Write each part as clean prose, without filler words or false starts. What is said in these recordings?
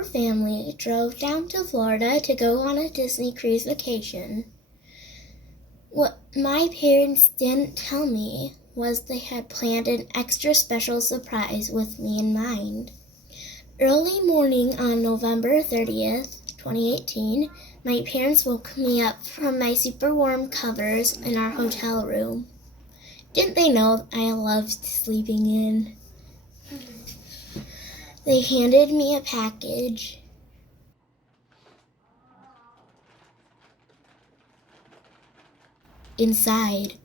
our family drove down to Florida to go on a Disney cruise vacation. What my parents didn't tell me was they had planned an extra special surprise with me in mind. Early morning on November 30th, 2018, my parents woke me up from my super warm covers in our hotel room. Didn't they know I loved sleeping in? They handed me a package. Inside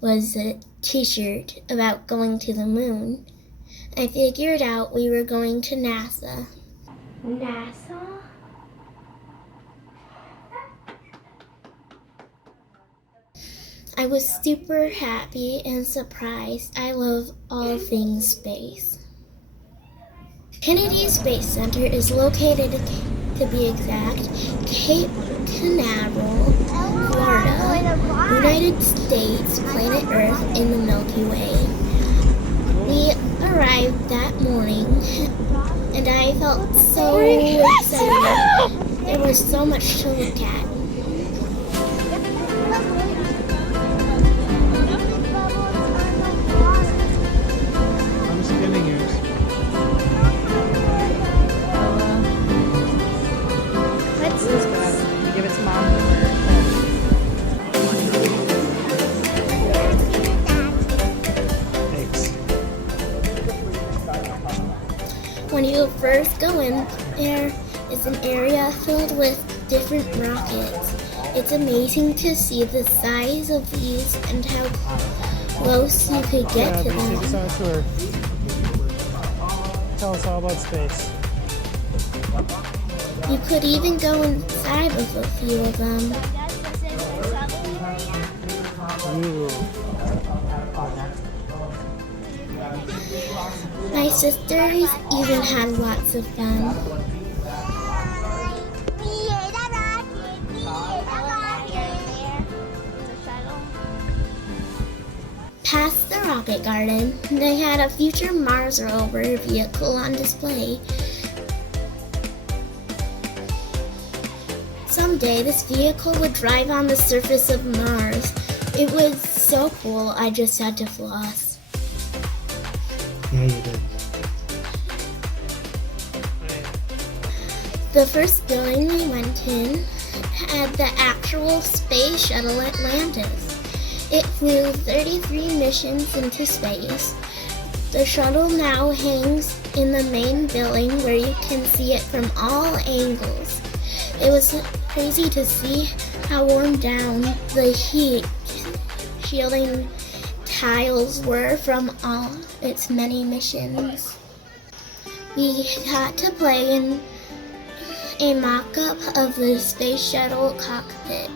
was a t-shirt about going to the moon. I figured out we were going to NASA. NASA? I was super happy and surprised. I love all things space. Kennedy Space Center is located, to be exact, Cape Canaveral, Florida, United States, planet Earth in the Milky Way. We arrived that morning, and I felt so excited. There was so much to look at. I'm spinning yours. Let's give it to Mom. When you first go in, there is an area filled with different rockets. It's amazing to see the size of these and how close you could get to them. Take us on a tour. Tell us all about space. You could even go inside with a few of them. Ooh. My sisters even had lots of fun. Past the rocket garden, they had a future Mars rover vehicle on display. Someday, this vehicle would drive on the surface of Mars. It was so cool, I just had to floss. Yeah, you did. The first building we went in had the actual space shuttle Atlantis. It flew 33 missions into space. The shuttle now hangs in the main building where you can see it from all angles. It was crazy to see how worn down the heat shielding tiles were from all its many missions. We got to play in a mock-up of the space shuttle cockpit.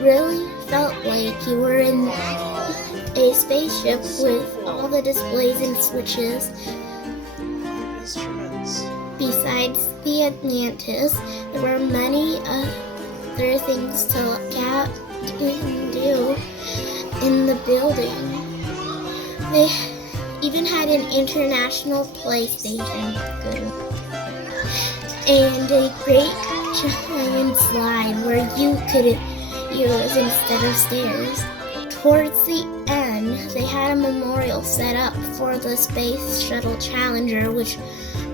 Really felt like you were in a spaceship with all the displays and switches. Besides the Atlantis, there were many other things to look at and do in the building. They even had an international PlayStation and a great giant slide where you could use instead of stairs. Towards the end, they had a memorial set up for the Space Shuttle Challenger, which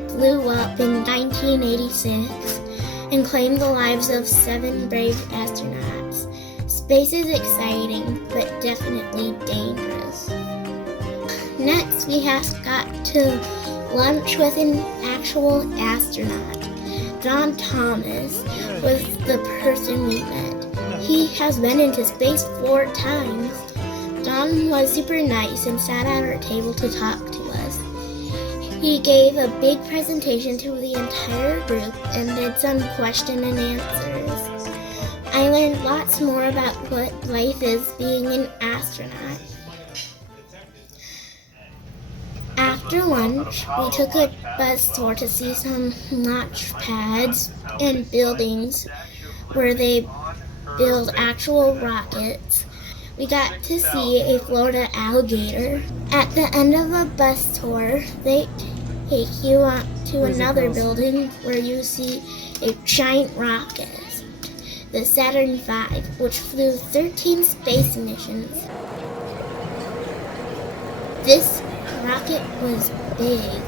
blew up in 1986 and claimed the lives of 7 brave astronauts. Space is exciting, but definitely dangerous. Next, we got to lunch with an actual astronaut. John Thomas was the person we met. He has been into space 4 times. John was super nice and sat at our table to talk to us. He gave a big presentation to the entire group and did some question and answers. I learned lots more about what life is being an astronaut. After lunch, we took a bus tour to see some launch pads and buildings where they build actual rockets. We got to see a Florida alligator. At the end of a bus tour, they take you on to another building where you see a giant rocket, the Saturn V, which flew 13 space missions. This rocket was big.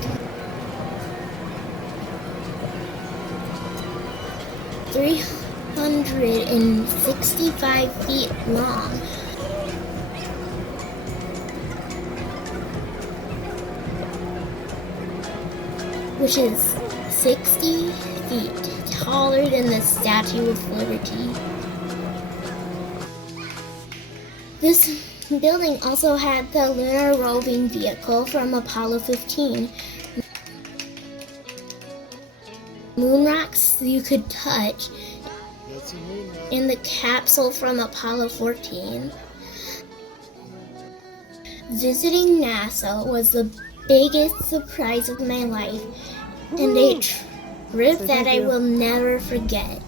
365 feet long. Which is 60 feet taller than the Statue of Liberty. This building also had the lunar roving vehicle from Apollo 15. Moon rocks you could touch in the capsule from Apollo 14. Visiting NASA was the biggest surprise of my life and a trip that I will never forget.